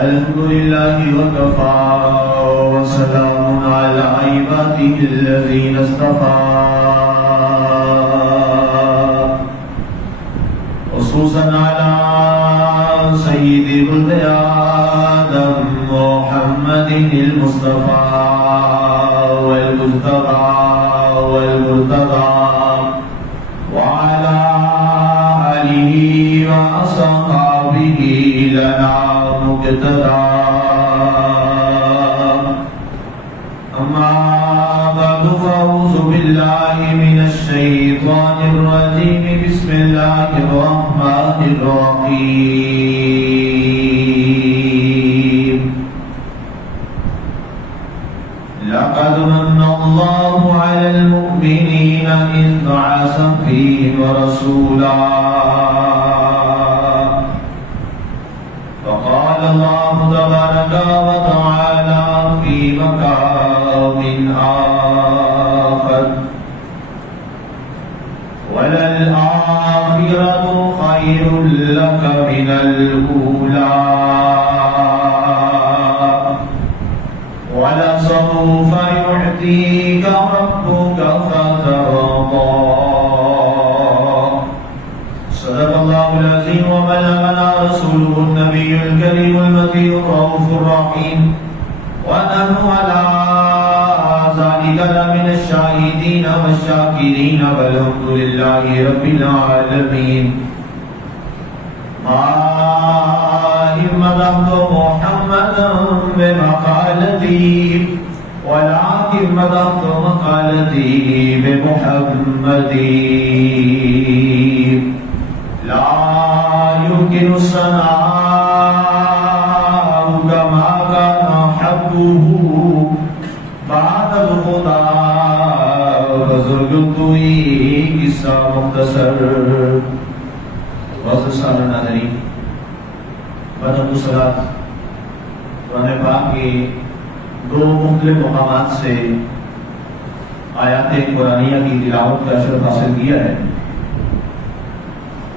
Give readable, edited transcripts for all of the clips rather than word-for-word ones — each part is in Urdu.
الحمد لله وكفى وسلام على عباده الذين اصطفى خصوصا على سيد ولد آدم محمد المصطفى والمجتبى والمرتضى وعلى آله وأصحابه لنا مقتدى أما بعد فأعوذ بالله من الشيطان الرجيم بسم الله الرحمن الرحيم لقد من الله على المؤمنين إذ بعث فيهم رسولا فقال الله تبارك وتعالى في مقام آخر وللآخرة خير لك من الأولى ولسوف يعطيك ربك فترضى صدق الله العظيم وبلغنا رسوله النبي الكريم المكي الرؤوف الرحيم ونحن على ذلك لمن الشاهدين والشاكرين والحمد لله رب العالمين مدحت محمدا بمقالتي ولكن مدحت مقالتي بمحمد لا يمكن الثناء كما كان حقه بعد الخدا بزرگ توئی قصہ مختصر بہت سارا ناظرین بدم صلاۃ قرآن پاک کے دو مختلف مقامات سے آیات قرآنیہ کی تلاوت کا اشرف حاصل کیا ہے.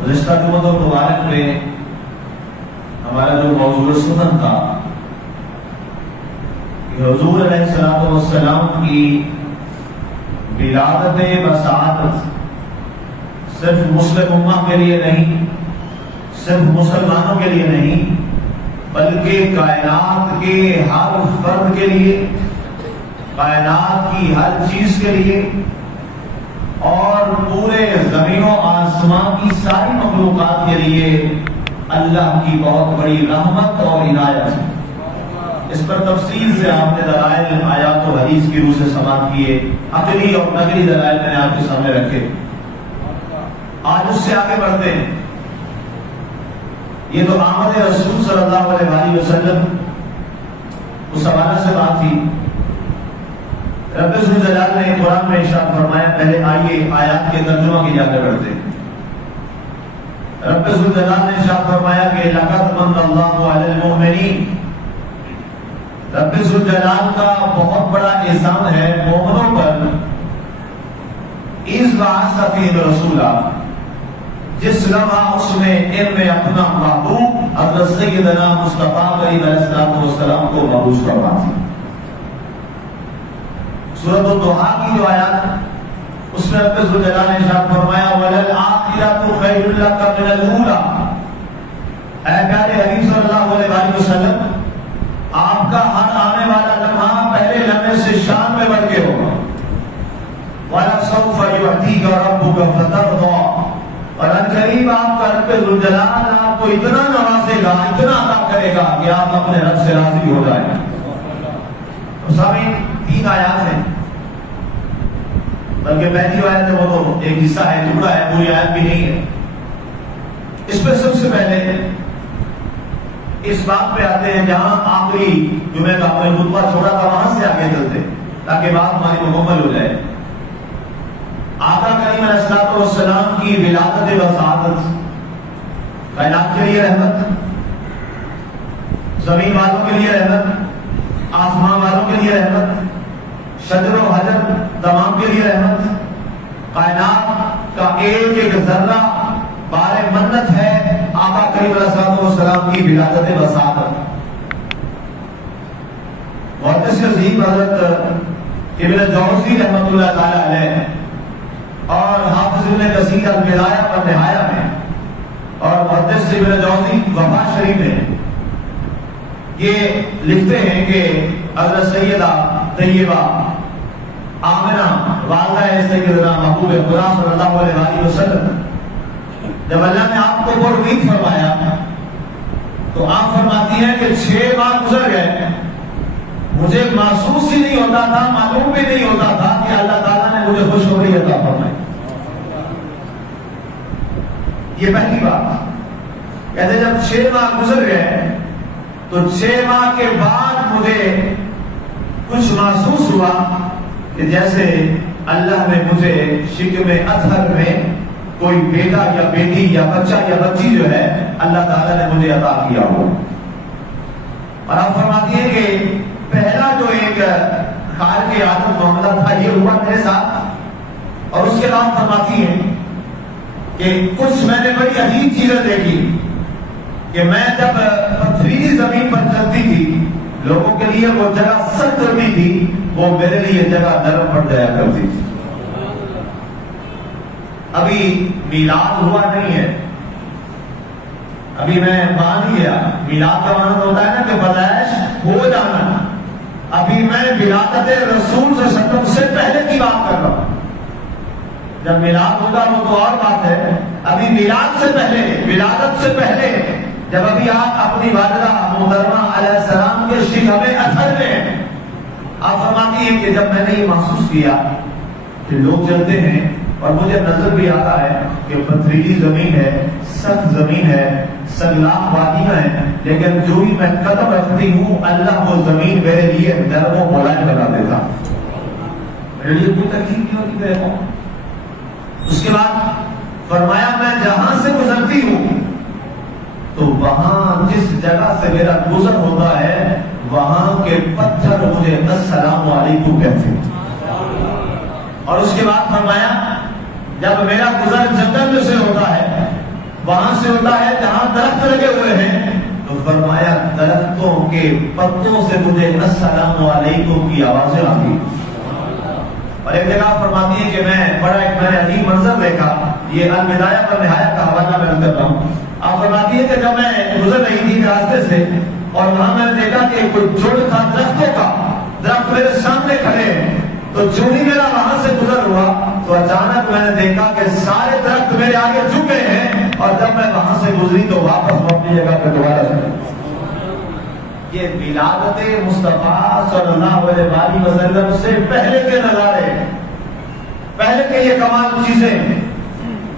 گزشتہ جمعہ اور مبارک میں ہمارا جو موضوع سنن تھا کہ حضور علیہ الصلوۃ والسلام کی ولادت بسعادت صرف مسلم امہ کے لیے نہیں، صرف مسلمانوں کے لیے نہیں، بلکہ کائنات کے ہر فرد کے لیے، کائنات کی ہر چیز کے لیے اور پورے زمین و آسمان کی ساری مخلوقات کے لیے اللہ کی بہت بڑی رحمت اور عنایت ہے. اس پر تفصیل سے آپ نے دلائل آیات و حدیث کی روح سے سماعت کیے، عقلی اور نقلی دلائل میں نے آپ کے سامنے رکھے. آج اس سے آگے بڑھتے ہیں. یہ تو آمد رسول صلی اللہ علیہ وسلم اس حوالے سے بات تھی. رب ذوالجلال نے قرآن میں ارشاد فرمایا. پہلے آئیے آیات کے ترجمہ کی جانب بڑھتے ہیں. رب ذوالجلال نے ارشاد فرمایا کہ لقد من اللہ علی المؤمنین. رب ذوالجلال کا بہت بڑا احسان ہے مومنوں پر. اذ بعث فیہم رسولا، جس لمحہ اس نے ان میں اپنا محبوب حضرت سیدنا مصطفیٰ علیہ السلام کو مبعوث کروا دیا. سورۃ الضحیٰ کی جو آیات اس میں رب ذوالجلال نے ارشاد فرمایا وَلَلْآخِرَةُ خَيْرٌ لَكَ مِنَ الْأُولَىٰ. اے پیارے حبیب صلی اللہ علیہ وسلم، آپ کا ہر آنے والا لمحہ پہلے لمحے سے شان میں بڑھ کے ہوگا. وَلَسَوْفَ يُعْطِيكَ رَبُّكَ فَتَرْضَىٰ. اور عنقریب آپ کا رب ذوالجلال آپ کو اتنا نوازے گا، اتنا عطا کرے گا کہ آپ اپنے رب سے راضی ہو جائیں. سامعین، 3 آیات ہیں، بلکہ پہلی آیت ہے وہ تو ایک حصہ ہے، ٹکڑا ہے، پوری آیت بھی نہیں ہے. اس پہ سب سے پہلے اس بات پہ آتے ہیں جہاں آخری جمعے کا اپنے خطبہ چھوڑا تھا وہاں سے آگے چلتے تاکہ بات ہماری مکمل ہو جائے. آقا کریم علیہ الصلوۃ والسلام کی ولادت بسعادت کائنات کے لیے رحمت، زمین والوں کے لیے رحمت، آسمان والوں کے لیے رحمت، شجر و حجر تمام کے لیے رحمت. کائنات کا ایک ایک ذرہ بار منت ہے آقا کریم علیہ السلام کی ولادت بسعادت. محدث عظیم حضرت ابن جوزی رحمۃ اللہ تعالی علیہ اور حافظ ابن کثیر البدایہ والنہایہ میں اور محدث ابن جوزی وفا شریف میں یہ لکھتے ہیں کہ حضرت سیدہ طیبہ آمنہ والدہ سیدنا محبوب خدا صلی اللہ علیہ وسلم جب اللہ نے آپ کو پرامید فرمایا تو آپ فرماتی ہیں کہ 6 ماہ گزر گئے، مجھے محسوس ہی نہیں ہوتا تھا، معلوم بھی نہیں ہوتا تھا کہ اللہ تعالیٰ نے مجھے خوشخبری عطا فرمائی۔ یہ پہلی بات کہتے جب 6 ماہ گزر گئے تو 6 ماہ کے بعد مجھے کچھ محسوس ہوا کہ جیسے اللہ نے مجھے شکم اطہر میں کوئی بیٹا یا بیٹی یا بچہ یا بچی جو ہے اللہ تعالیٰ نے مجھے عطا کیا ہو۔ اور آپ فرماتی ہیں کہ پہلا جو ایک خارق عادت معاملہ تھا یہ ہوا میرے ساتھ، اور اس کے بعد فرماتی ہیں کہ کچھ میں نے بڑی عجیب چیزیں دیکھی کہ میں جب پتھریلی زمین پر چلتی تھی لوگوں کے لیے وہ جگہ سخت ہوتی تھی، وہ میرے لیے جگہ نرم پڑ جایا کرتی تھی۔ ابھی میلاد ہوا نہیں ہے، ابھی میں مان لیا میلاد کا معنی ہوتا ہے نا کہ پیدائش ہو جانا، ابھی میں ولادت رسول صلی اللہ علیہ وسلم سے پہلے کی بات کر رہا ہوں۔ جب میلاد ہوگا وہ تو اور بات ہے، ابھی میلاد سے پہلے، ولادت سے پہلے جب ابھی آپ اپنی والدہ محترمہ علیہ السلام کے شکم اطہر میں ہیں، آپ فرماتی ہیں کہ جب میں نے یہ محسوس کیا کہ لوگ چلتے ہیں اور مجھے نظر بھی آتا ہے کہ پتھریلی زمین ہے، سخت زمین ہے، سنگلاخ وادیاں ہیں، لیکن جو ہی میں قدم رکھتی ہوں اللہ وہ زمین میرے لیے نرم و ملائم بنا دیتا، میرے لیے کوئی تکلیف نہیں ہوتی میرے کو۔ اس کے بعد فرمایا میں جہاں سے گزرتی ہوں تو وہاں جس جگہ سے میرا گزر ہوتا ہے وہاں کے پتھر مجھے السلام علیکم کہتے ہیں۔ اور اس کے بعد فرمایا جب میرا گزر جنگل سے ہوتا ہے، وہاں سے ہوتا ہے جہاں درخت لگے ہوئے ہیں، تو فرمایا درختوں کے پتوں سے مجھے السلام علیکم کی آوازیں آتی۔ اور ایک جگہ فرماتی ہے کہ میں نے عجیب منظر دیکھا، یہ البدایہ والنہایہ کا حوالہ میں کر رہا ہوں۔ آپ فرماتی ہے کہ جب میں گزر رہی تھی راستے سے اور وہاں میں نے دیکھا کہ کوئی جھڑ تھا درختوں کا، درخت میرے سامنے کھڑے ہیں، تو جو ہی میرا وہاں سے گزر ہوا تو اچانک میں نے دیکھا کہ سارے درخت میرے آگے جھکے ہیں، اور جب میں وہاں سے گزری تو واپس اپنی جگہ پہ دوبارہ چلا۔ یہ ولادت مصطفیٰ صلی اللہ علیہ وسلم سے پہلے کے نظارے، پہلے کے یہ کمال چیزیں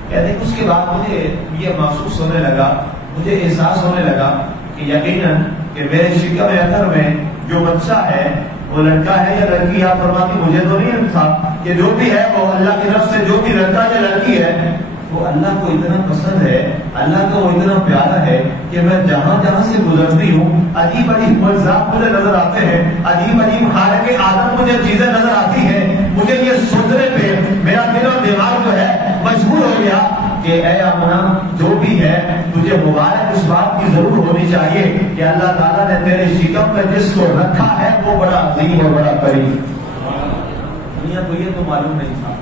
کہتے ہیں۔ اس کے بعد مجھے یہ محسوس ہونے لگا، مجھے احساس ہونے لگا کہ یقیناً کہ میرے شکم اطہر میں جو بچہ ہے وہ لڑکا ہے یا لڑکی۔ آپ فرماتی مجھے تو نہیں تھا کہ جو بھی ہے وہ اللہ کی طرف سے جو بھی لڑکا یا لڑکی ہے وہ اللہ کو اتنا پسند ہے، اللہ کو وہ اتنا پیارا ہے کہ میں جہاں جہاں سے گزرتی ہوں عجیب عجیب معجزات مجھے نظر آتے ہیں، عجیب عجیب خالق آدم مجھے چیزیں نظر آتی ہیں۔ مجھے یہ سوچنے پہ میرا دل اور دماغ جو ہے مجبور ہو گیا کہ اے آمنہ جو بھی ہے تجھے مبارک اس بات کی ضرور ہونی چاہیے کہ اللہ تعالیٰ نے تیرے شکم میں جس کو رکھا ہے وہ بڑا عظیم اور بڑا کریم۔ دنیا کو یہ تو معلوم نہیں تھا،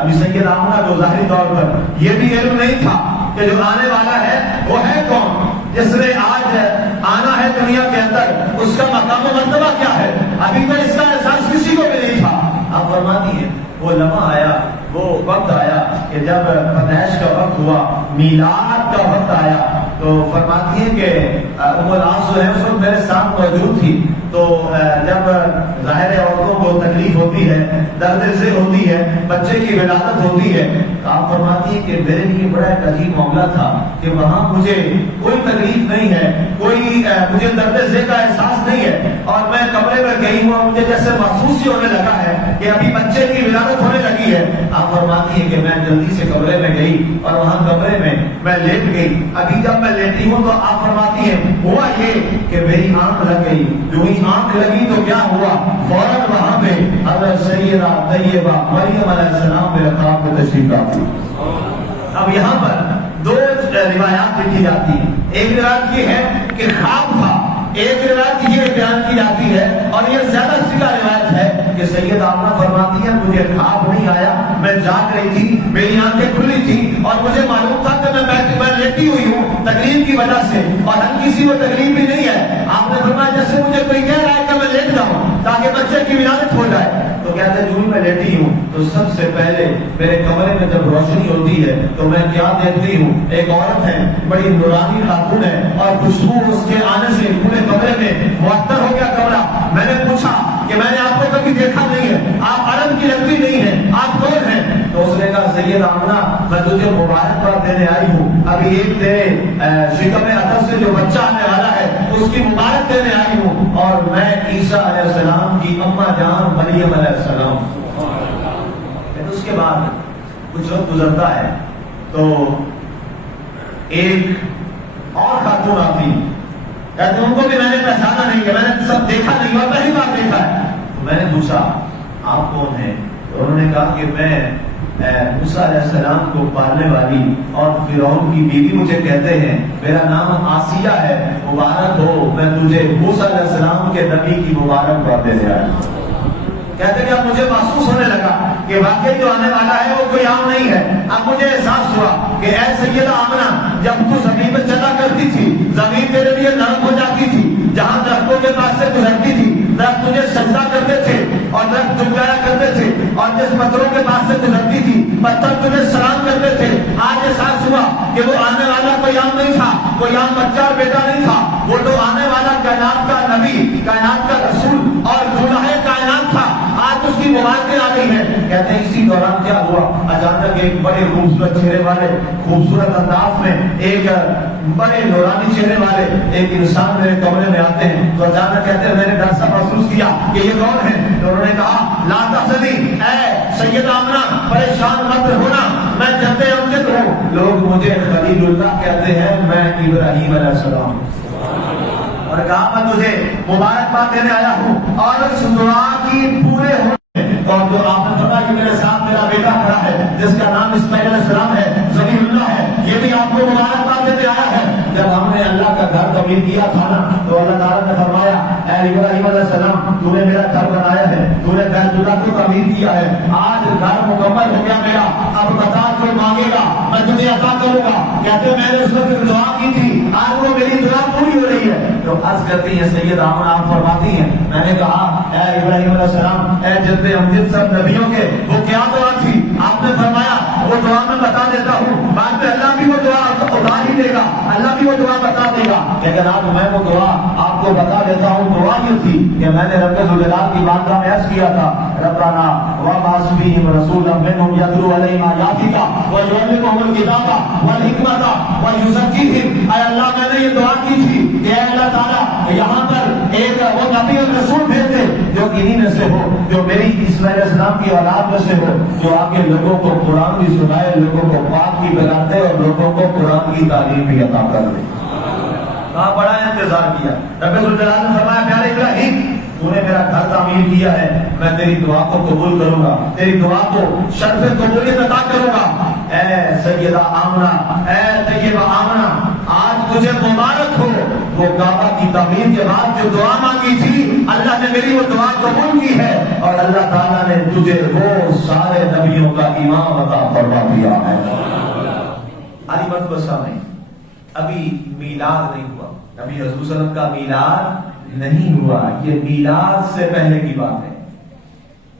ابھی سید آمنہ کو ظاہری طور پر یہ بھی علم نہیں تھا کہ جو آنے والا ہے وہ ہے کون، جس نے آج آنا ہے دنیا کے اندر، اس کا مقام و مرتبہ کیا ہے، ابھی تو اس کا احساس کسی کو بھی نہیں تھا۔ آپ فرماتی ہیں وہ لمحہ آیا، وہ وقت آیا کہ جب پیدائش کا وقت ہوا، میلاد کا وقت آیا، تو فرماتی ہیں کہ ام العاص جو ہے اس وقت میرے ساتھ موجود تھی، تو جب ظاہر عورتوں کو تکلیف ہوتی ہے، درد سے ہوتی ہے، بچے کی ولادت ہوتی ہے، تو آپ فرماتی ہیں کہ میرے لیے بڑا ایک عجیب معاملہ تھا کہ وہاں مجھے کوئی تکلیف نہیں ہے، کوئی مجھے درد سے کا احساس نہیں ہے، اور میں کمرے میں گئی ہوں اور مجھے جیسے محسوس ہی ہونے لگا ہے کہ ابھی بچے کی ولادت ہونے لگی ہے۔ آپ فرماتی ہے کہ میں جلدی سے کمرے میں گئی اور وہاں کمرے میں لیٹ گئی۔ ابھی جب میں لیٹی ہوں تو آپ فرماتی ہیں ہوا یہ کہ میری آنکھ لگ گئی، جو ہی آنکھ لگی تو کیا ہوا، فوراً وہاں پہ حضرت سیدہ طیبہ مریم علیہ السلام میرے خواب میں تشریف لاتی۔ اب یہاں پر دو روایات لکھی جاتی ہیں، ایک روایت یہ ہے کہ خواب تھا، ایک روایت یہ بیان کی جاتی ہے، اور اور یہ زیادہ سیدھا روایت ہے کہ سید آمنہ فرماتی ہے مجھے خواب نہیں آیا، میں جاگ رہی تھی، میری آنکھیں کھلی تھی اور مجھے معلوم تھا کہ میں لیٹی ہوئی ہوں تکلیف کی وجہ سے، اور ہلکی سی وہ تکلیف بھی نہیں ہے۔ آپ نے فرمایا جیسے مجھے کوئی کہہ رہا ہے کہ میں لیٹ جاؤں تاکہ بچے کی ولادت ہو جائے، تو کہتے ہیں جو میں لیٹی ہوں تو سب سے پہلے میرے کمرے میں جب روشنی ہوتی ہے تو میں کیا دیکھتی ہوں، ایک عورت ہے، بڑی نورانی خاتون ہے اور خوشبو اس کے آنے سے پورے کمرے میں معطر ہو گیا کمرہ۔ میں نے پوچھا کہ میں نے آپ کو کبھی دیکھا نہیں ہے، آپ عرب کی لگتی نہیں ہے، آپ کون ہیں؟ تو اس نے کہا سید آمنہ میں تجھے مبارکباد دینے آئی ہوں، ابھی ایک تیرے شکم عطر سے جو بچہ آنے والا ہے اس کی مبارک دینے آئی ہوں، اور میں عیسیٰ علیہ السلام کی اماں جان مریم علیہ السلام۔ پھر اس کے بعد کچھ وقت گزرتا ہے تو ایک اور خاتون آتی، کہتے ان کو بھی میں نے پہچانا نہیں ہے، میں نے سب دیکھا نہیں اور پہلی بار دیکھا ہے۔ میں نے پوچھا آپ کون ہیں؟ تو انہوں نے کہا کہ میں موسیٰ علیہ السلام کو پالنے والی اور فرعون کی بیوی مجھے کہتے ہیں، میرا نام آسیہ ہے، مبارک ہو، میں تجھے موسیٰ علیہ السلام کے نبی کی مبارکباد دینے آیا ہوں۔ کہتے ہیں کہ اب مجھے محسوس ہونے لگا کہ واقعی جو آنے والا ہے وہ کوئی عام نہیں ہے۔ اب مجھے احساس ہوا کہ اے سیدہ آمنہ جب تو زمین پہ چلا کرتی تھی زمین تیرے لیے نرم ہو جاتی تھی، جہاں درختوں کے پاس سے گزرتی تھی درخت تجھے سجدہ کرتے تھے اور درخت جھک جایا کرتے تھے، اور جس پتھروں کے پاس سے گزرتی تھی پتھر تجھے سلام کرتے تھے۔ آج احساس ہوا کہ وہ آنے والا کوئی عام نہیں تھا، کوئی عام بچہ اور بیٹا نہیں تھا، وہ تو آنے والا کائنات کا نبی، کائنات کا رسول اور دولہے کائنات تھا۔ آج اس کی مبارکیں آ گئی ہیں۔ کہتے ہیں اسی دوران کیا ہوا، اچانک ایک بڑے خوبصورت چہرے والے، خوبصورت انداز میں ایک بڑے نورانی چہرے والے ایک انسان میرے کمرے میں آتے ہیں۔ تو اچانک کہتے ہیں میں نے ڈر سا محسوس کیا کہ یہ کون ہے؟ تو انہوں نے کہا لا تحزنی، اے سید آمنہ پریشان مت ہونا، میں جنت امجد ہوں، لوگ مجھے خلیل اللہ کہتے ہیں، میں ابراہیم علیہ السلام۔ اور کہا میں تجھے مبارکباد دینے آیا ہوں اور اس دعا کی پورے ہونے، اور جو آپ نے فرمایا کہ میرے ساتھ میرا بیٹا کھڑا ہے جس کا نام اسماعیل علیہ السلام ہے، ذبیح اللہ ہے، یہ بھی آپ کو مبارکباد دینے آیا ہے۔ جب ہم نے اللہ کا گھر تعمیر کیا تھا نا تو اللہ تعالیٰ نے فرمایا اے ابراہیم علیہ السلام تو نے میرا گھر بنایا ہے، تو نے بیت اللہ کو تعمیر کیا ہے، آج گھر مکمل ہو گیا میرا، اب بتا جو مانگے گا میں تجھے عطا کروں گا۔ کہتے ہیں میں نے اس وقت دعا کی تھی، آج وہ میری دعا پوری ہو رہی ہے۔ تو عرض کرتی ہیں سید آمنہ آپ فرماتی ہیں میں نے کہا اے ابراہیم علیہ السلام، اے جد امجد سب نبیوں کے وہ کیا دعا تھی؟ آپ نے فرمایا وہ دعا میں بتا دیتا ہوں، بعد میں اللہ بھی وہ دعا اٹھا ہی دے گا، اللہ بھی وہ دعا بتا دے گا، لیکن آج میں وہ دعا آپ کو بتا دیتا ہوں۔ دعا یہ تھی کہ میں نے رب ذوالجلال کی بارگاہ میں عرض کیا تھا ربنا وابعث فیہم رسولا منہم یتلو علیہم آیاتک ویعلمہم الکتاب والحکمۃ ویزکیہم۔ اے اللہ میں نے یہ دعا کی تھی کہ اے اللہ تعالیٰ یہاں پر ایک وہ نبی اور رسول بھیج دے جو انہی میں سے ہو، جو میری اسماعیل علیہ السلام کی اولاد میں سے ہو، جو آگے لوگوں کو قرآن بھی سنائے، لوگوں کو پاک بھی بناتے اور لوگوں کو قرآن کی تعلیم بھی عطا کر دے۔ کہاں بڑا انتظار کیا، رب ذوالجلال نے فرمایا پیارے ابراہیم تو نے میرا گھر تعمیر کیا ہے، میں تیری دعا کو قبول کروں گا، تیری دعا کو شرف قبولیت عطا کروں گا۔ اے سیدہ آمنہ، اے طیبہ آمنہ، آج تجھے مبارک ہو، وہ کعبہ کی تعمیر کے بعد جو دعا مانگی تھی اللہ نے میری وہ دعا قبول کی ہے، اور اللہ تعالیٰ نے تجھے وہ سارے نبیوں کا امام عطا فرما دیا ہے۔ علی مطبسہ میں ابھی میلاد نہیں ہوا، نبی حضور صلی اللہ علیہ وسلم کا میلاد نہیں ہوا، یہ میلاد سے پہلے کی بات ہے۔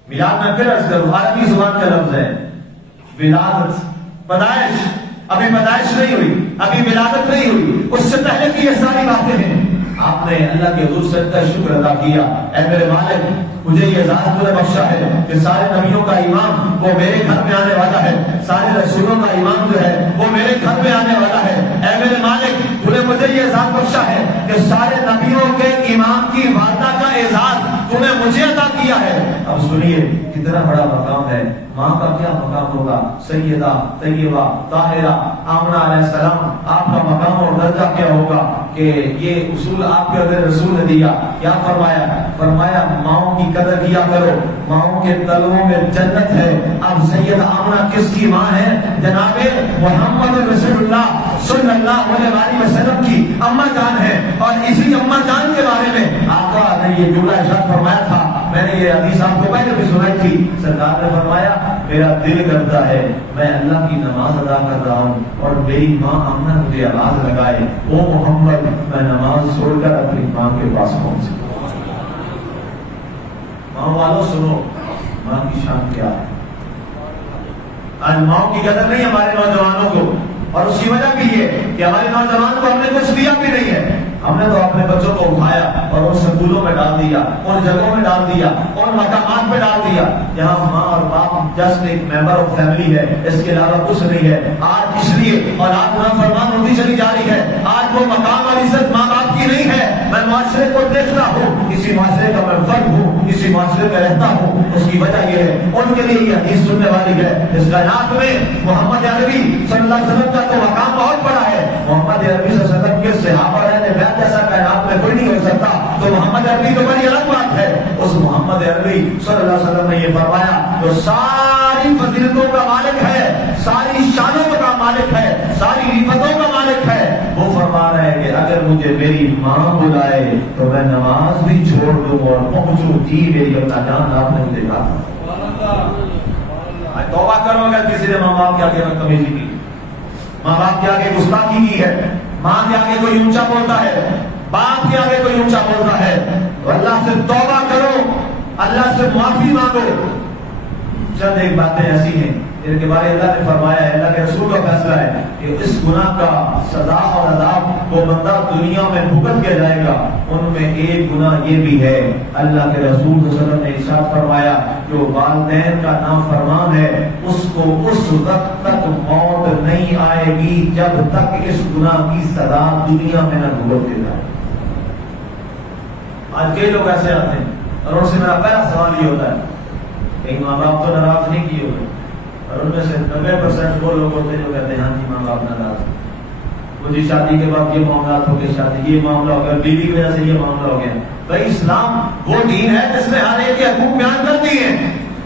میلاد میں پھر عرض کروں، عربی زبان کا لفظ ہے ولادت، پیدائش، ابھی پیدائش نہیں ہوئی، ابھی ولادت نہیں ہوئی، اس سے پہلے کی یہ ساری باتیں ہیں۔ آپ نے اللہ کے حضور سے شکر ادا کیا، اے میرے مالک مجھے یہ اعزاز تو نے بخشا ہے کہ سارے نبیوں کا امام وہ میرے گھر میں آنے والا ہے، سارے رسولوں کا امام جو ہے وہ میرے گھر میں آنے والا ہے۔ اے میرے مالک تو نے مجھے یہ اعزاز بخشا ہے کہ سارے نبیوں کے امام کی والدہ کا اعزاز تو نے مجھے عطا کیا ہے۔ اب سنیے کتنا بڑا مقام ہے، ماں کا کیا مقام ہوگا، سیدہ طیبہ طاہرہ آمنہ علیہ السلام، آپ کا مقام اور درجہ کیا ہوگا کہ یہ اصول آپ کے اندر رسول نے دیا۔ کیا فرمایا؟ فرمایا ماؤں کی قدر کیا کرو، ماؤں کے تلووں میں جنت ہے۔ اب سیدہ آمنہ کس کی ماں ہے؟ جناب محمد رسول اللہ صلی اللہ علیہ وسلم کی اماں جان ہے، اور اسی اماں جان کے بارے میں آقا نے یہ جملہ ارشاد فرمایا تھا، میں نے یہ حدیث آپ کو پہلے بھی سنائی تھی. سرکار نے فرمایا میرا دل کرتا ہے میں اللہ کی نماز ادا کر رہا ہوں اور میری ماں آمنہ مجھے آواز لگائے او محمد میں نماز چھوڑ کر اپنی ماں کے پاس پہنچ. ماں والوں سنو ماں کی شان کیا ہے. آج ماں کی قدر نہیں ہمارے نوجوانوں کو، اور اس کی وجہ بھی یہ کہ ہمارے نوجوان کو ہم نے کچھ دیا بھی نہیں ہے. ہم نے تو اپنے بچوں کو اٹھایا اور ان سکولوں میں ڈال دیا، ان جگہوں میں ڈال دیا، اور مقامات پہ ڈال دیا جہاں ماں اور باپ جسٹ ایک ممبر آف فیملی ہے، اس کے علاوہ کچھ نہیں ہے. آج اس لیے اور آج نافرمان ہوتی چلی جا رہی ہے. آج وہ مقام اور عزت ماں باپ کی نہیں ہے. میں معاشرے کو دیکھتا ہوں، کسی معاشرے کا میں فرد ہوں، کسی معاشرے میں رہتا ہوں. اس کی وجہ یہ ہے ان کے لیے یہ حدیث سننے والی ہے. اس کائنات میں محمد عربی صلی اللہ علیہ وسلم کا تو مقام بہت بڑا ہے. محمد عربی صلی اللہ علیہ وسلم کے صحابہ رہنے جیسا کائنات میں کوئی نہیں ہو سکتا. تو محمد عربی تو بڑی الگ بات ہے. اس محمد عربی صلی اللہ علیہ وسلم نے یہ فرمایا جو ساری فضیلتوں کا مالک ہے، ساری شانوں کا مالک ہے، ساری رفتوں کا مالک ہے، وہ فرما رہا ہے کہ اگر مجھے میری ماں بلائے تو میں نماز بھی چھوڑ دوں اور پہنچوں. جی میری اللہ جان آپ نے مجھے کہا توبہ کرو اگر کسی نے ماں باپ کے آگے بدتمیزی کی، ماں باپ کے آگے گستاخی کی ہے، ماں کے آگے کوئی اونچا بولتا ہے، باپ کے آگے کوئی اونچا بولتا ہے، تو اللہ سے توبہ کرو، اللہ سے معافی مانگو. چند ایک باتیں ایسی ہیں جن کے بارے اللہ نے فرمایا ہے، اللہ کے رسول کا فیصلہ ہے کہ اس گناہ کا سزا اور عذاب وہ بندہ دنیا میں بھگت کے جائے گا. ان میں ایک گناہ یہ بھی ہے، اللہ کے رسول صلی اللہ علیہ وسلم نے ارشاد فرمایا جو والدین کا نافرمان ہے اس کو اس وقت تک موت نہیں آئے گی جب تک اس گناہ کی سزا دنیا میں نہ بھگت کے جائے. آج کئی لوگ ایسے آتے ہیں اور ان سے میرا پہلا سوال یہ ہوتا ہے کہ ماں باپ تو ناراض نہیں کیے ہوئے، اور ان میں سے 90% وہ لوگ ہوتے ہیں جو کہتے ہیں ہاں جی ماں باپ ناراض ہیں. وہ جی شادی کے بعد یہ معاملات ہو گئے، شادی یہ معاملہ ہو گیا، بیوی کی وجہ سے یہ معاملہ ہو گیا. بھائی اسلام وہ دین ہے جس میں ہر ایک کے حقوق بیان کر دیے.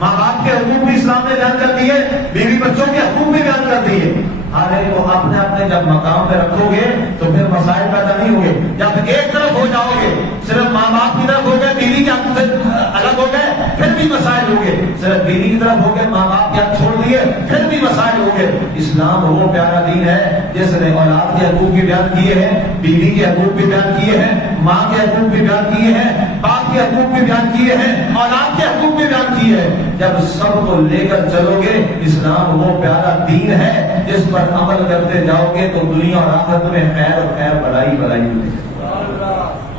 ماں باپ کے حقوق بھی اسلام نے بیان کر دیے، بیوی بچوں کے حقوق بھی بیان کر دیے. ہر ایک کو اپنے اپنے جب مقام پہ رکھو گے تو پھر مسائل پیدا نہیں ہوں گے. جب ایک طرف ہو جاؤ گے، صرف ماں باپ کی طرف ہو گئے، بیوی کے حق سے الگ ہو گئے، پھر بھی مسائل ہوں گے. صرف بیوی کی طرف ہو گئے، ماں باپ کے حق چھوڑ دیے، پھر بھی مسائل ہوں گے. اسلام وہ پیارا دین ہے جس نے اولاد کے حقوق بھی بیان کیے ہیں، بیوی کے حقوق بھی بیان کیے ہیں، ماں کے حقوق بھی بیان کیے ہیں، باپ کے حقوق بھی بیان کیے ہیں، اولاد کے حقوق بھی بیان کیے ہیں. جب سب کو لے کر چلو گے اسلام وہ پیارا دین ہے جس پر عمل کرتے جاؤ گے تو دنیا اور آخرت میں خیر اور خیر بھلائی بھلائی ہوتی ہے.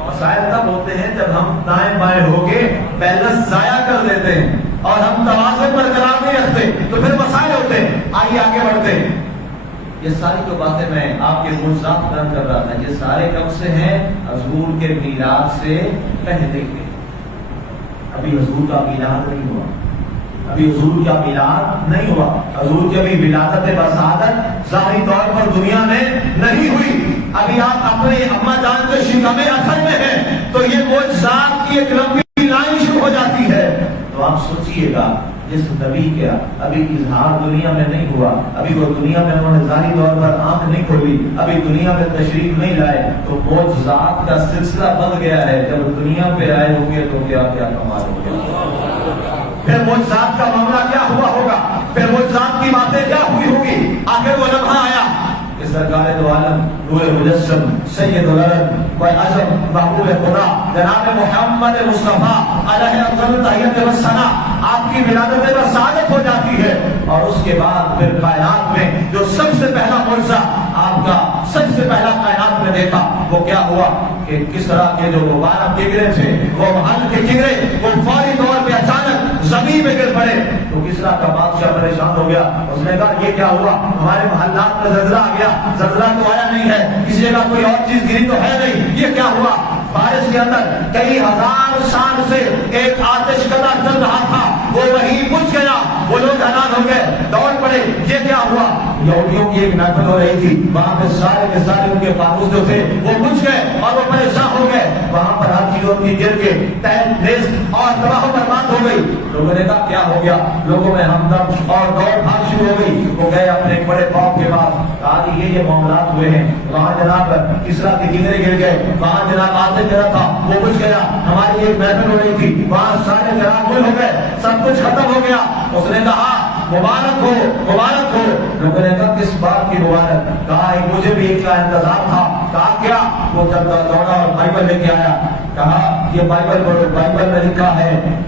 مسائل تب ہوتے ہیں جب ہم دائیں بائیں ہو کے بیلنس ضائع کر دیتے ہیں اور ہم توازن برقرار نہیں رکھتے تو پھر مسائل ہوتے ہیں. آئیے آگے بڑھتے ہیں. یہ ساری جو باتیں میں آپ کے معجزات بیان کر رہا تھا یہ سارے کب سے ہیں؟ حضور کے میلاد سے پہلے کے. ابھی حضور کا میلاد نہیں ہوا، ابھی حضور کا میلاد نہیں ہوا، حضور کی ابھی ولادت بسعادت ظاہری طور پر دنیا میں نہیں ہوئی. ابھی آپ اپنے اما جان کے شکم اثر میں ہیں تو یہ معجزات کی ایک لمبی لائن شروع ہو جاتی ہے. تو آپ سوچئے گا جس نبی کا ابھی اظہار دنیا میں نہیں ہوا، ابھی وہ دنیا میں انہوں نے ظاہری طور پر آنکھ نہیں کھولی، ابھی دنیا میں تشریف نہیں لائے تو معجزات کا سلسلہ بن گیا ہے. جب دنیا پہ آئے ہوں گے تو کیا کیا کمال ہو گیا. پھر معجزات کا معاملہ کیا ہوا ہوگا، پھر معجزات کی باتیں کیا ہوئی ہوگی. آخر وہ لمحہ آیا کہ سرکار دو عالم نور مجسم سید العرب و اعظم محبوب خدا جناب محمد مصطفیٰ علیہ افضل تحیت و ثنا آپ کی ولادت پر سعادت ہو جاتی ہے. اور اس کے بعد پھر کائنات میں جو سب سے پہلا معجزہ آپ کا سب سے پہلا کائنات میں دیکھا وہ کیا ہوا کہ کسرا کے جو مبارک جگرے تھے وہ محل کے جگرے وہ فوری طور پہ اچانک زمین میں گر پڑے. تو کسرا کا بادشاہ پریشان ہو گیا. اس نے کہا یہ کیا ہوا، ہمارے محلات میں زلزلہ آ گیا، زلزلہ تو آیا نہیں ہے، کسی جگہ کوئی اور چیز گری تو ہے نہیں، یہ کیا ہوا. فارس کے اندر کئی ہزار سال سے ایک آتش کدا چل رہا تھا، وہ وہیں بجھ گیا، وہ لوگ حیران ہو گئے، دوڑ پڑے، یہ کیا ہوا. یہودیوں کی ایک محفل ہو رہی تھی، وہاں پہ سارے کے سارے ان کے فانوس جو تھے وہ بجھ گئے اور وہ پریشان ہو گئے. وہاں پر ہر چیزوں کی گر کے تہس نہس اور تباہ و برباد ہو گئی. لوگوں نے کہا کیا ہو گیا، لوگوں میں ہمدم اور دوڑ بھاگ شروع ہو گئی. وہ گئے اپنے بڑے باپ کے پاس، کہا کہ یہ معاملات ہوئے ہیں. وہاں جناب کسرا کے جگرے گر گئے، وہاں جناب آتے گرا تھا وہ بچ گیا، ہماری ایک محفل ہو رہی تھی، وہاں سارے چراغ گل ہو گئے، سب کچھ ختم ہو گیا. اس نے کہا مبارک ہو مبارک ہو. لوگوں نے کہا کس بات کی مبارک؟ کہا مجھے بھی ایک کا انتظار تھا. کہا کیا؟ وہ جب دوڑا اور بائبل لے کے آیا. کہا یہ بائبل پڑھو، بائبل میں لکھا ہے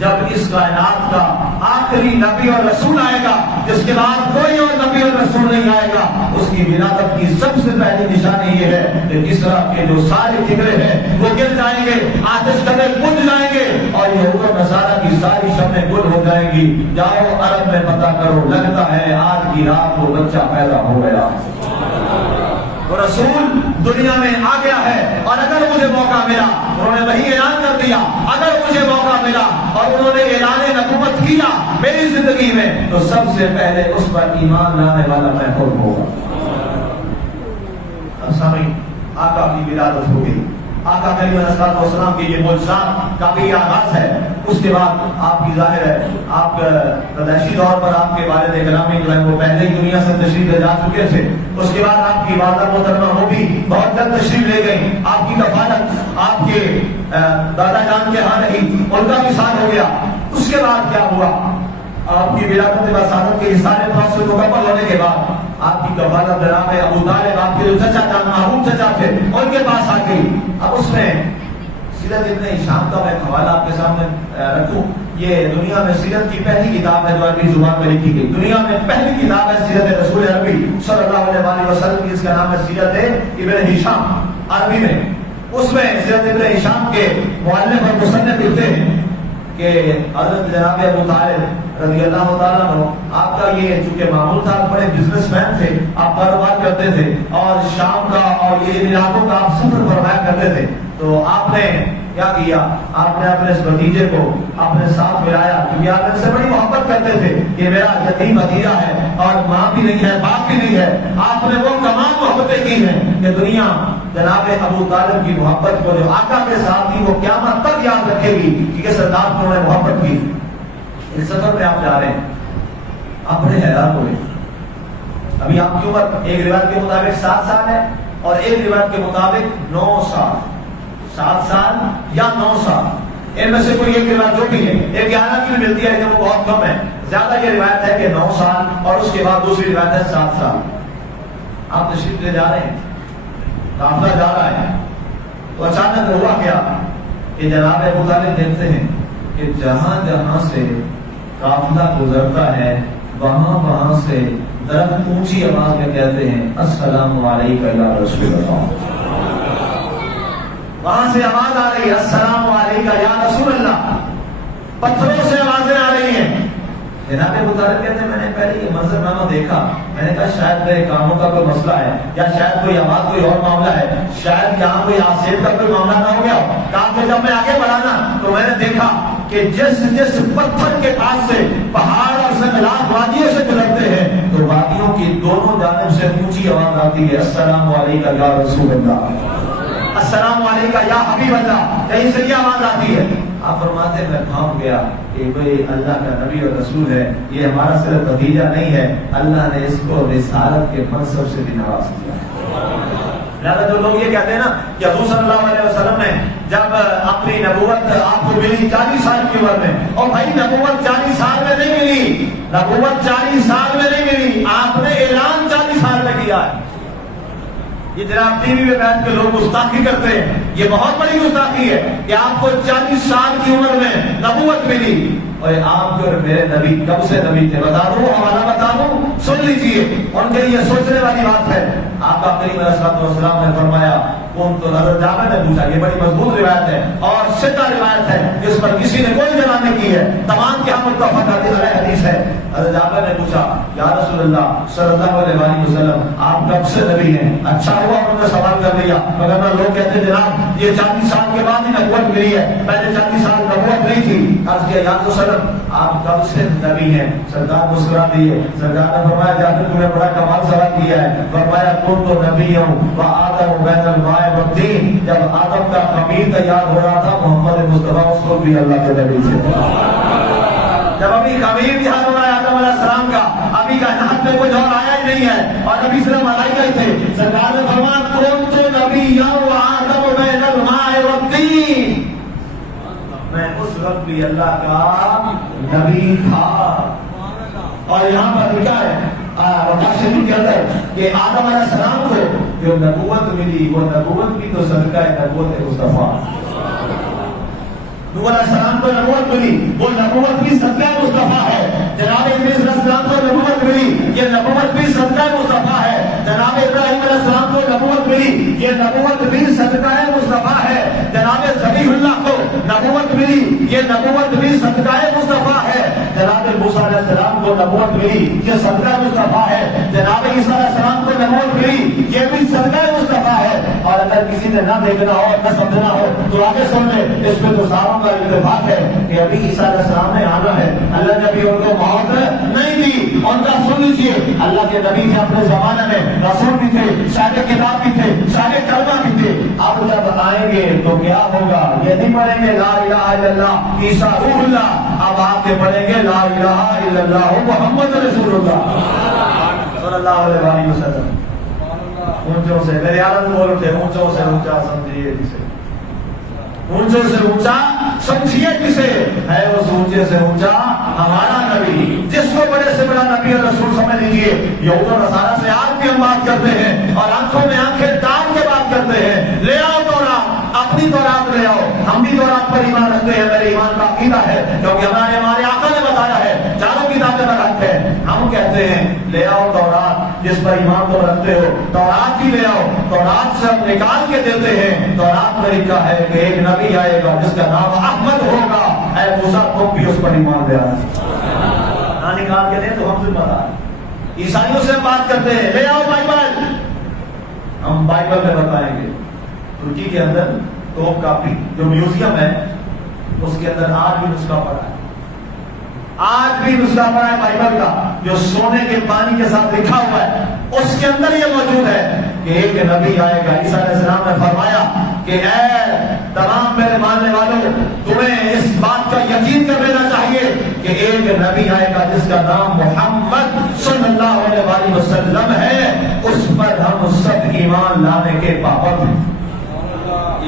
جب اس کائنات کا آخری نبی اور رسول آئے گا جس کے بعد کوئی اور نبی اور رسول نہیں آئے گا، اس کی ولادت کی سب سے پہلی نشانی یہ ہے کہ کسریٰ کے جو سارے ٹکڑے ہیں وہ گر جائیں گے، آتش کدے بجھ جائیں گے اور یہود و نصارہ کی ساری شمعیں گل ہو جائیں گی. جاؤ عرب میں پتہ کرو، لگتا ہے آج کی رات وہ بچہ پیدا ہو گیا. وہ رسول دنیا میں آ گیا ہے اور اگر مجھے موقع ملا، انہوں نے وہی اعلان کر دیا، اگر مجھے موقع ملا اور انہوں نے اعلان نبوت کیا میری زندگی میں تو سب سے پہلے اس پر ایمان لانے والا میں خود ہوگا. اب سامعین، آقا کی ولادت ہو گئی، آقا کریم علیہ الصلوۃ والسلام کی یہ معجزات کا بھی آغاز ہے. اس کے بعد آپ کی ظاہر ہے آپ پیدائشی طور پر آپ کے والد گرامی جو ہے وہ پہلے ہی دنیا سے تشریف لے جا چکے تھے. اس کے بعد آپ کی والدہ محترمہ وہ بھی بہت جلد تشریف لے گئی. آپ کی کفالت آپ کے دادا جان کے ہاں رہی، ان کا بھی ساتھ ہو گیا. اس کے بعد کیا ہوا؟ آپ کی ولادت بسادت کے سارے پروسیس مکمل ہونے کے بعد آپ کی کفالت جناب ابو طالب، آپ کے جو چچا جان محبوب چچا تھے، ان کے پاس آ گئی. اب اس میں سیرت ابن ہشام کا میں حوالہ آپ کے سامنے رکھوں. یہ دنیا میں سیرت کی پہلی کتاب ہے جو عربی زبان میں لکھی گئی. دنیا میں پہلی کتاب ہے سیرت رسول عربی صلی اللہ علیہ وسلم کی، اس کا نام ہے سیرت ابن ہشام عربی میں. اس میں سیرت ابن ہشام کے مؤلف اور مصنف لکھتے ہیں کہ حضرت جناب ابو طالب رضی اللہ تعالیٰ عنہ، آپ کا یہ چونکہ معمول تھا، بڑے بزنس مین تھے، آپ کاروبار کرتے تھے اور شام کا اور یہ علاقوں کا آپ سفر فرمایا کرتے تھے. تو آپ نے کیا کیا؟ آپ نے اپنے اس بھتیجے کو اپنے ساتھ ملایا کیونکہ آپ ان سے بڑی محبت کرتے تھے. یہ میرا یتیم بھتیجا ہے اور ماں بھی نہیں ہے، باپ بھی نہیں ہے. آپ نے وہ تمام محبتیں کی ہیں کہ دنیا جناب ابو طالب کی محبت کو جو آقا کے ساتھ تھی وہ قیامت تک یاد رکھے گی کہ سردار کو انہوں نے محبت کی. اس سفر میں آپ جا رہے ہیں، آپ بڑے حیران ہوئے. ابھی آپ کی عمر ایک روایت کے مطابق 7 سال ہے اور ایک روایت کے مطابق 9 سال. 7 سال یا 9 سال، ان میں سے کوئی ایک روایت جو بھی ہے، ایک 11 کی بھی ملتی ہے لیکن وہ بہت کم ہے. زیادہ یہ روایت ہے کہ 9 سال اور اس کے بعد دوسری روایت ہے 7 سال. آپ تشریف لے جا رہے ہیں، قافلہ جا رہا ہے، تو اچانک ہوا کیا کہ جناب ابو طالب دیکھتے ہیں کہ جہاں جہاں سے قافلہ گزرتا ہے وہاں وہاں سے درخت اونچی آواز میں کہتے ہیں السلام علیکم یا رسول اللہ. وہاں سے آواز آ رہی ہے السلام علیکم یا رسول اللہ. پتھروں سے آوازیں آ رہی ہیں. جناب ابو طالب کہتے ہیں میں نے پہلے یہ منظر نامہ دیکھا، میں نے کہا شاید میرے کاموں کا کوئی مسئلہ ہے یا شاید کوئی آواز کوئی اور معاملہ ہے، شاید یہاں کوئی آسیب کا کوئی معاملہ نہ ہو گیا. کہا کہ جب میں آگے بڑھا نا تو میں نے دیکھا کہ جس پتھر کے پاس سے پہاڑ اور سنگلاخ وادیوں سے گزرتے ہیں تو وادیوں کی دونوں جانب سے اونچی آواز آتی ہے السلام علیکم یا رسول اللہ، السلام علیکم یا حبیب اللہ. کہیں سے یہ آواز آتی ہے. آپ فرماتے ہیں میں تھام گیا کہ بھئی اللہ کا نبی اور رسول ہے، یہ ہمارا صرف بھتیجا نہیں ہے، اللہ نے اس کو رسالت کے منصب سے بھی نواز کیا. لہذا جو لوگ یہ کہتے ہیں نا کہ حضور صلی اللہ علیہ وسلم نے جب اپنی نبوت آپ کو ملی 40 سال کی عمر میں، اور بھائی نبوت 40 سال میں نہیں ملی، نبوت 40 سال میں نہیں ملی، آپ نے اعلان 40 سال میں کیا ہے. یہ جناب ٹی وی میں بیٹھ کے لوگ گستاخی کرتے ہیں، یہ بہت بڑی گستاخی ہے کہ آپ کو 40 سال کی عمر میں نبوت ملی. اور آپ جو میرے نبی کب سے نبی تھے بتا دوں، حوالہ بتا دوں، سن لیجیے، ان کے لیے سوچنے والی بات ہے. آقا کریم علیہ الصلوۃ والسلام نے فرمایا کون تو حضرت جابر نے پوچھا، یہ بڑی مضبوط روایت ہے اور سچا روایت ہے جس پر کسی نے کوئی جواب نہیں کی ہے، تمام کے ہم متفق علیہ حدیث ہے. حضرت جابر نے پوچھا یا رسول اللہ صلی اللہ علیہ وسلم آپ کب سے نبی ہیں؟ اچھا ہوا انہوں نے سوال کر لیا، مگر نہ لوگ کہتے جناب یہ 40 سال کے بعد ہی نبوت ملی ہے، پہلے 40 سال نبوت نہیں تھی. عرض کیا یا رسول اللہ آپ کب سے نبی ہیں؟ سرکار مسکرا دیے. سرکار نے فرمایا جابر تم نے بڑا کمال سوال کیا ہے. فرمایا کن تو نبی ہوں وآدم بین الماء والطین، جب آدم کا خمیر تیار ہو رہا تھا محمد مصطفیٰ اس کو بھی اللہ کے نبی سے. جب ابھی خمیر تیار ہو رہا ہے آدم علیہ السلام کا، ابھی کائنات میں کچھ اور آیا ہی نہیں ہے اور ابھی صرف ملائکہ ہی تھے. سرکار نے فرمایا کن تو نبی وآدم بین الماء والطین، میں اس وقت بھی اللہ کا نبی تھا. اور یہاں پر لکھا ہے شریف کے اندر کہ آدم علیہ السلام کو جو نبوت ملی وہ نبوت بھی تو صدقہ نبوت مصطفیٰ. نوح علیہ السلام کو نبوت ملی وہ نبوت بھی صدقہ مصطفیٰ ہے. جناب ادریس علیہ السلام کو نبوت ملی یہ نبوت بھی صدقہ مصطفیٰ ہے. جناب ابراہیم علیہ السلام کو نبوت ملی یہ نبوت بھی صدقہ مصطفیٰ ہے. جناب ذبیح اللہ کو نبوت ملی یہ نبوت بھی صدقہ مصطفیٰ ہے. جناب موسیٰ علیہ السلام کو نبوت ملی یہ صدقہ مصطفیٰ ہے. جناب عیسیٰ علیہ السلام کو نبوت ملی یہ بھی صدقہ مصطفیٰ ہے. اور اگر کسی نے نہ دیکھنا ہو نہ سمجھنا ہو تو آگے سن لے. اس پہ تو ساروں کا اتفاق ہے کہ ابھی عیسیٰ علیہ السلام نے آنا ہے. اللہ نے ابھی ان کو موت نہیں دی. ان کا سن لیجیے اللہ کے نبی تھے اپنے زمانے میں, رسول بھی تھے, صاحب کتاب بھی تھے, صاحب کلمہ بھی تھے. اب جب آئیں گے تو کیا ہوگا؟ یہ نہیں پڑھیں گے لا الہ الا اللہ عیسیٰ روح اللہ. اب آپ کے پڑھیں گے لا الہ الا اللہ محمد رسول اللہ صلی اللہ علیہ وسلم. اونچوں سے میرے عالم بول اٹھے, اونچوں سے اونچا سمجھیے جسے, اونچوں سے اونچا سمجھیے جسے, ہے اس اونچے سے اونچا ہمارا نبی. جس کو بڑے سے بڑا نبی اور رسول سمجھ لیجیے. یہود و نصارہ سے آج بھی ہم بات کرتے ہیں اور آنکھوں میں آنکھیں ڈال کے بات کرتے ہیں. لے آؤ تورات, اپنی تورات لے آؤ. ہم بھی تورات پر ایمان رکھتے ہیں, میرے ایمان کا عقیدہ ہے کیونکہ ہمارے آقا نے بتایا ہے چاروں کتابیں پر حق ہے. ہم کہتے ہیں لے آؤ تورات جس پر ایمان تو رکھتے ہو, تورات ہی لے آؤ. تورات سے ہم نکال کے دیتے ہیں. تورات میں لکھا ہے کہ ایک نبی آئے گا جس کا نام احمد ہوگا. اے موسیٰ تم بھی اس پر ایمان لے آنا. نہ نکال کے دیں تو ہم ذمہ دار. عیسائیوں سے بات کرتے ہیں لے آؤ بائبل, ہم بائبل میں بتائیں گے. ترکی کے اندر توپ کاپی جو میوزیم ہے اس کے اندر آج بھی نسخہ پڑا ہے, آج بھی نسخہ پڑا ہے بائبل کا جو سونے کے پانی کے ساتھ لکھا ہوا ہے. اس کے اندر یہ موجود ہے کہ ایک نبی آئے گا. عیسیٰ علیہ السلام نے فرمایا کہ اے تمام میرے ماننے والوں, تمہیں اس بات کا یقین کر لینا چاہیے کہ ایک نبی آئے گا جس کا نام محمد صلی اللہ علیہ وسلم ہے. اس پر ہم سب ایمان لانے کے پابند ہیں.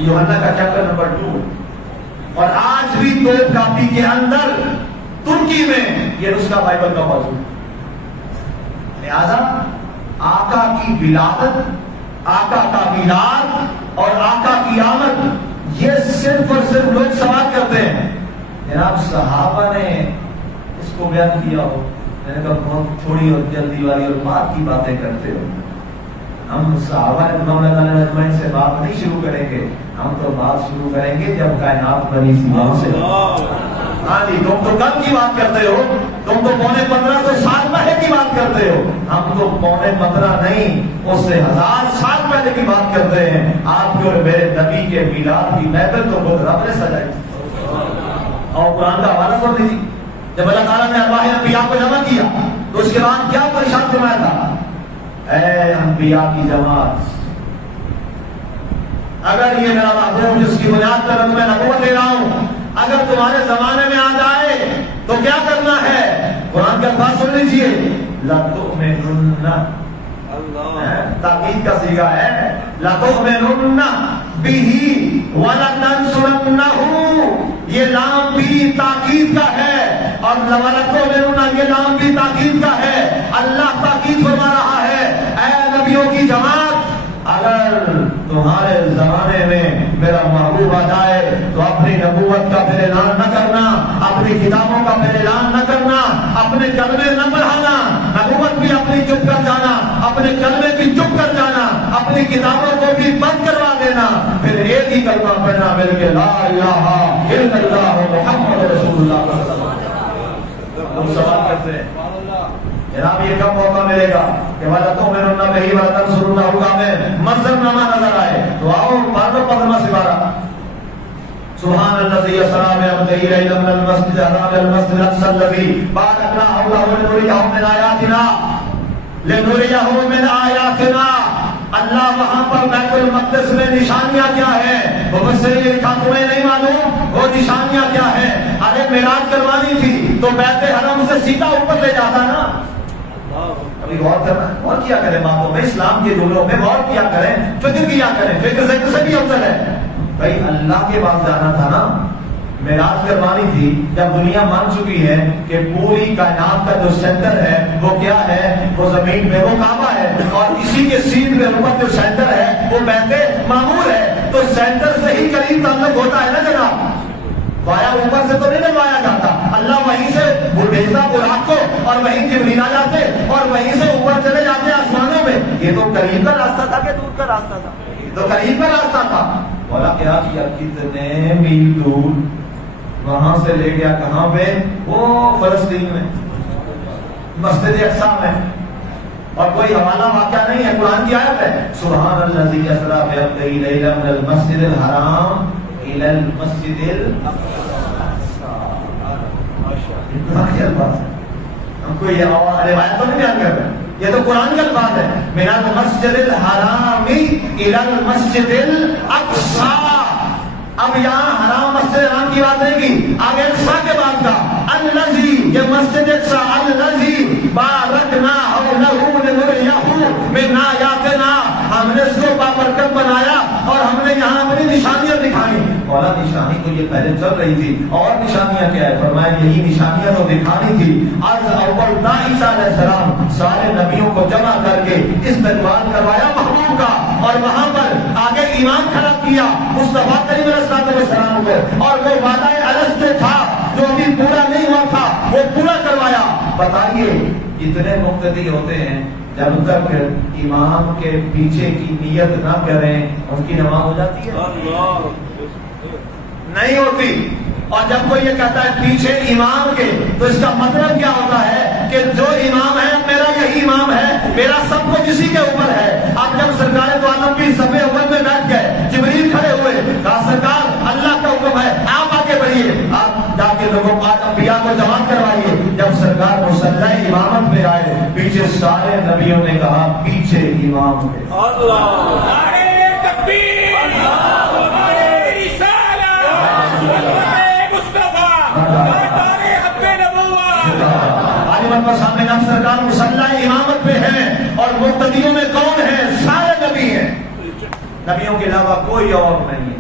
یوحنا کا چیپٹر نمبر 2. اور آج بھی توپ کاپی کے اندر ترکی میں یہ نسخہ بائبل کا موجود ہے. لہذا آقا کی ولادت, آقا کا میلاد اور آقا کی آمد یہ صرف اور صرف لوگ سوال کرتے ہیں جناب صحابہ نے اس کو بیان کیا ہو. میں نے کہا بہت تھوڑی اور جلدی والی اور بات کی باتیں کرتے ہو. ہم صحابہ اجمعین سے بات نہیں شروع کریں گے, ہم تو بات شروع کریں گے جب کائنات بنی سی سے. ہاں جی, تم تو کل کی بات کرتے ہو, تم تو 1500 سال پہلے کی بات کرتے ہو. ہم تو 15 نہیں اس سے 1000 سال پہلے کی بات کرتے ہیں. آپ کے اور میرے نبی کے میلاد کی محفل تو خود رب نے سجائی. اور قرآن کا حوالہ پڑھ دیجیے. جب اللہ تعالیٰ نے ارواح انبیاء کو جمع کیا تو اس کے بعد کیا ارشاد فرمایا تھا؟ اے انبیاء کی جماعت, اگر یہ میرا محبوب جس کی بنیاد پر میں نبوت دے رہا ہوں اگر تمہارے زمانے میں آ جائے تو کیا کرنا ہے؟ قرآن کے الفاظ سن لیجیے. لَتُؤْمِنُنَّ, تاکید کا صیغہ ہے, لَتُؤْمِنُنَّ بِهِ وَلَتَنْصُرَنَّهُ. یہ لام بھی تاکید کا ہے اور لَتُؤْمِنُنَّ یہ لام بھی تاکید کا ہے. اللہ تاکید فرما رہا ہے اے نبیوں کی جماعت, اگر تمہارے زمانے میں میرا محبوب آ جائے تو اپنی نبوت کا پھر اعلان نہ کرنا, اپنی کتابوں کا پھر اعلان نہ کرنا, اپنے کلمے نہ بڑھانا. نبوت بھی اپنی چپ کر جانا, اپنے کلمے بھی چپ کر جانا, اپنی کتابوں کو بھی بند کروا دینا, پھر ایک ہی کلمہ پڑھنا مل کے لا الہ الا اللہ محمد رسول اللہ صلی اللہ علیہ وسلم. ہم سوال کرتے ہیں جناب یہ کب موقع ملے گا کہ والا تو میں نہ بہی والا تن سننا ہوگا میں منظر نامہ نظر آئے تو آؤ پڑھ لو 15 سپارہ. سبحان الذي اسرى بعبده ليلا من المسجد الحرام الى المسجد الاقصى الذي باركنا حوله لنريه من آیاتنا. اللہ وہاں پر بیت المقدس میں نشانیاں کیا ہیں؟ مفسرین نے لکھا تمہیں نہیں معلوم وہ نشانیاں کیا ہیں؟ ارے معراج کروانی تھی تو بیت حرم سے سیدھا اوپر لے جاتا نا. ابھی غور کرنا, غور کیا کریں باتوں میں, اسلام کے جملوں میں غور کیا کریں, فکر کیا کریں. فکر سے بھی افضل ہے بھائی. اللہ کے پاس جانا تھا نا, معراج کروانی تھی جب دنیا مان چکی ہے کہ پوری کائنات کا جو سینٹر ہے وہ کیا ہے، وہ زمین میں وہ کعبہ ہے، اور اسی کے سیدھ میں اوپر جو سینٹر ہے وہ بیت معمور ہے، تو سینٹر سے ہی قریب تعلق ہوتا ہے نا جناب، وایا اوپر سے تو نہیں نمایا جاتا، اللہ وہیں سے بھیجتا براق کو اور وہیں جبریل آ جاتے اور وہیں سے اوپر چلے جاتے آسمانوں میں۔ یہ تو قریب کا راستہ تھا کہ دور کا راستہ تھا؟ یہ تو قریب کا راستہ تھا۔ بولا کیا کیا کتنے میل دور، وہاں سے لے گیا کہاں پہ، وہ فلسطین میں مسجد اقصیٰ میں، اور کوئی حوالہ واقعہ نہیں ہے، قرآن کی آیت ہے، سبحان الذی اسری بعبدہ لیلا من المسجد الحرام الی المسجد الاقصی۔ ہم کو یہ روایت تو نہیں بیان کر رہے، یہ تو قرآن کا الفاظ ہے، من المسجد الحرام الی المسجد الاقصی۔ اب یہاں حرام مسجد حرام کی بات نہیں کی، آگے اقصی کے بعد کا الذی، یہ مسجد اقصی الذی بارکنا حولہ لنریہ من آیاتنا، ہم نے اس کو بابرکت بنایا اور ہم نے یہاں اپنی نشانیاں دکھائی۔ مولا نشانی تو یہ پہلے چل رہی تھی، اور نشانیاں کیا ہے؟ فرمایا یہی نشانیاں تو دکھانی تھی۔ عرض اول دا عیسیٰ علیہ السلام سارے نبیوں کو جمع کر کے استقبال کروایا محبوب کا، اور وہاں پر آگے امام کھڑا کیا مصطفیٰ کریم علیہ السلام کو، اور وہ وعدہ الست جو تھا جو ابھی پورا نہیں ہوا تھا وہ پورا کروایا۔ بتائیے کتنے مقتدی ہوتے ہیں جب تک امام کے پیچھے کی نیت نہ کریں ان کی نماز ہو جاتی ہے؟ نہیں ہوتی۔ اور جب کوئی یہ کہتا ہے پیچھے امام کے، تو اس کا مطلب کیا ہوتا ہے کہ جو امام ہے میرا یہی امام ہے، میرا سب کچھ اسی کے اوپر ہے۔ اب جب سرکار دو عالم بھی صفے اول میں بیٹھ گئے، جبریل کھڑے ہوئے، کہا سرکار اللہ کا حکم ہے آپ آگے بڑھیے، آپ جا کے لوگوں کو انبیاء کو جمع کروائیے۔ جب سرکار مصلی امامت میں آئے، پیچھے سارے نبیوں نے کہا پیچھے امام ہے۔ سامنے نام سرکار مصلی امامت پہ ہیں، اور مقتدیوں میں کون ہیں؟ سارے نبی ہیں، نبیوں کے علاوہ کوئی اور نہیں ہے۔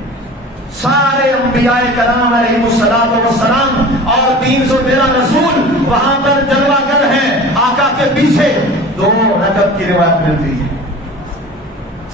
سارے انبیاء کرام علیہ السلام اور 313 رسول وہاں پر جلوہ گر ہیں۔ آقا کے پیچھے 2 رکعت کی روایت ملتی ہے،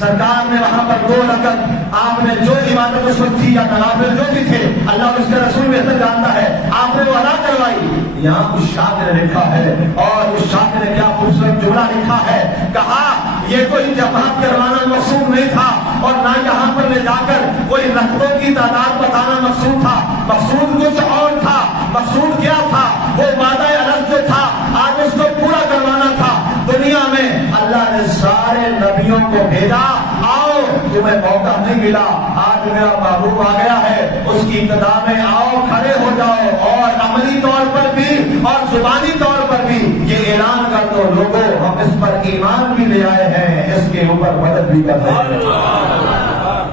سرکار نے وہاں پر 2 رکعت، آپ نے جو عبادت اس وقت تھی یا نوافل جو بھی تھے، اللہ اس کے رسول بہتر جانتا ہے، آپ نے وہ ادا کروائی۔ یہاں اس شاعر نے لکھا ہے، اور اس شاعر نے کیا خوبصورت جملہ لکھا ہے، کہا یہ کوئی جماعت کروانا مقصود نہیں تھا، اور نہ یہاں پر لے جا کر کوئی رکعتوں کی تعداد بتانا مقصود تھا، مقصود کچھ اور تھا۔ مقصود کیا تھا؟ وہ وعدہ الست جو تھا آج اس کو پورا کروانا تھا۔ دنیا میں اللہ نے سارے نبیوں کو بھیجا، آؤ تمہیں موقع نہیں ملا، آج میرا محبوب آ گیا ہے، اس کی ابتدا میں آؤ کھڑے ہو جاؤ، اور عملی طور پر بھی اور زبانی طور پر بھی یہ اعلان کر دو لوگوں ہم اس پر ایمان بھی لے آئے ہیں، اس کے اوپر مدد بھی کر رہے ہیں۔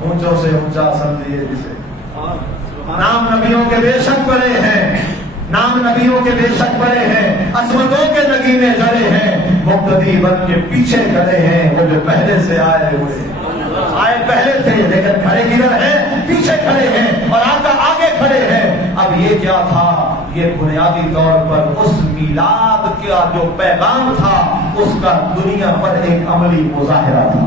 اونچوں سے اونچا سمجھیے جسے، نام نبیوں کے بے شک بڑے ہیں، نام نبیوں کے بے شک بڑے ہیں، عصمتوں کے نگینے جڑے ہیں، مقتدی بن کے پیچھے کھڑے ہیں، وہ جو پہلے سے آئے ہوئے آئے پہلے تھے لیکن کھڑے کدھر ہیں؟ پیچھے کھڑے ہیں، اور آقا آگے کھڑے ہیں۔ اب یہ کیا تھا؟ یہ بنیادی طور پر اس میلاد کا جو پیغام تھا اس کا دنیا پر ایک عملی مظاہرہ تھا،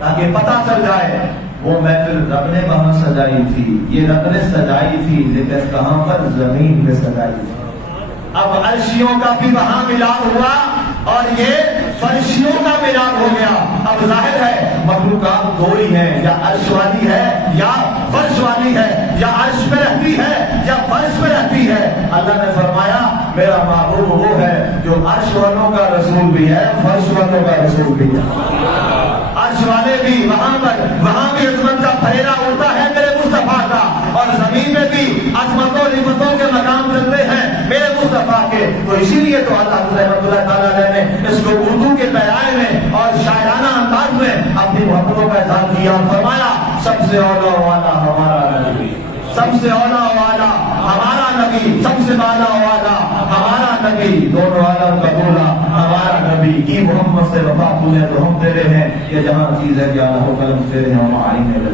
تاکہ پتہ چل جائے وہ محفل رب نے وہاں سجائی تھی، یہ رب نے سجائی تھی، لیکن کہاں پر؟ زمین پہ سجائی تھی۔ اب عرشیوں کا بھی وہاں ملاد ہوا، اور یہ فرشیوں کا ملاد ہو گیا۔ اب ظاہر ہے مخلوقات 2 ہی ہیں، یا عرش والی ہے یا فرش والی ہے، یا عرش پہ رہتی ہے یا فرش پہ رہتی ہے۔ اللہ نے فرمایا میرا محبوب وہ ہے جو عرش والوں کا رسول بھی ہے، فرش والوں کا رسول بھی ہے۔ عرش والے بھی وہاں پر، وہاں بھی عظمت کا پھیلا اڑتا ہے میرے مصطفیٰ کا، اور زمین میں بھی عظمتوں رفتوں کے مقام چلتے ہیں میرے مصطفیٰ کے۔ تو اسی لیے تو اللہ رحمۃ اللہ تعالیٰ نے اس کو اردو کے پیرائے میں اور شاعرانہ انداز میں اپنی محبتوں کا اظہار کیا، فرمایا سب سے اولا والا ہمارا نبی، سب سے اولا والا ہمارا نبی، سب سے بالا والا ہمارا نبی، دونوں عالم کا دولا ہمارا نبی کی محمد سے وفا تو نے تو ہم تیرے ہیں، یہ جہاں چیز ہے کہ اللہ قلم تیرے ہیں ہماری نے